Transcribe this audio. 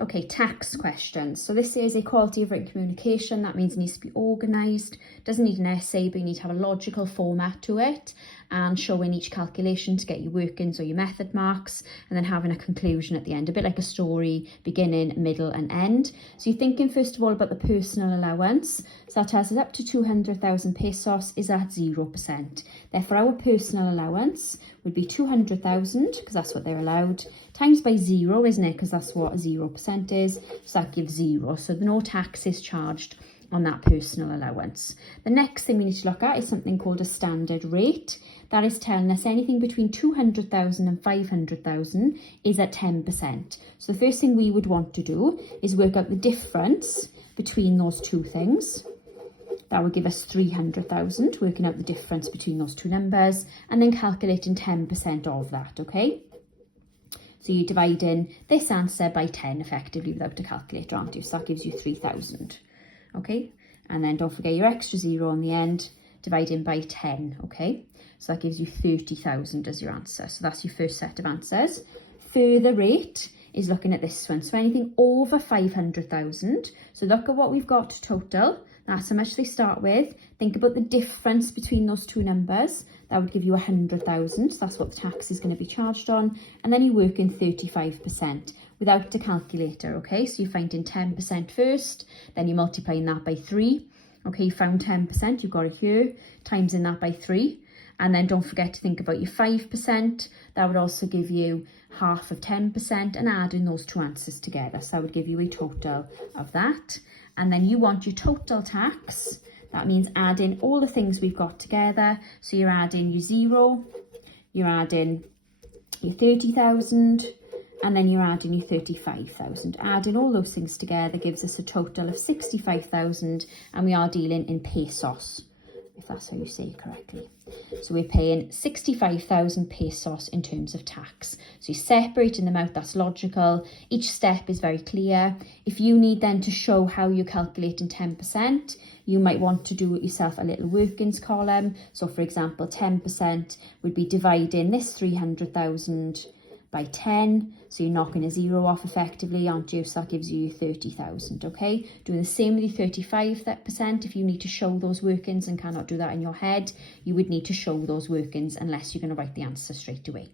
Okay, tax questions. So this is equality of written communication. That means it needs to be organised. Doesn't need an essay, but you need to have a logical format to it and showing each calculation to get your workings or your method marks, and then having a conclusion at the end, a bit like a story, beginning, middle and end. So you're thinking first of all about the personal allowance. So that tells us up to 200,000 pesos is at 0%. Therefore our personal allowance would be 200,000, because that's what they're allowed, times by 0, isn't it? Because that's what 0% is. So that gives 0. So no tax is charged on that personal allowance. The next thing we need to look at is something called a standard rate. That is telling us anything between 200,000 and 500,000 is at 10%. So the first thing we would want to do is work out the difference between those two things. That would give us 300,000, working out the difference between those two numbers, and then calculating 10% of that, okay? So you're dividing this answer by 10 effectively without a calculator, aren't you? So that gives you 3,000, okay? And then don't forget your extra 0 on the end, dividing by 10, okay? So that gives you 30,000 as your answer. So that's your first set of answers. Further rate is looking at this one. So anything over 500,000. So look at what we've got total. That's how much they start with. Think about the difference between those two numbers. That would give you 100,000. So that's what the tax is going to be charged on. And then you work in 35% without a calculator, okay? So you're finding 10% first, then you're multiplying that by 3. Okay, you found 10%, you've got it here, times in that by 3. And then don't forget to think about your 5%. That would also give you half of 10% and adding those two answers together. So that would give you a total of that. And then you want your total tax. That means adding all the things we've got together. So you're adding your 0, you're adding your 30,000, and then you're adding your 35,000. Adding all those things together gives us a total of 65,000, and we are dealing in pesos, if that's how you say it correctly. So we're paying 65,000 pesos in terms of tax. So you're separating them out, that's logical. Each step is very clear. If you need then to show how you're calculating 10%, you might want to do it yourself a little workings column. So for example, 10% would be dividing this 300,000 by 10, so you're knocking a 0 off effectively, aren't you? So that gives you 30,000, okay? Doing the same with your 35%, if you need to show those workings and cannot do that in your head, you would need to show those workings unless you're going to write the answer straight away.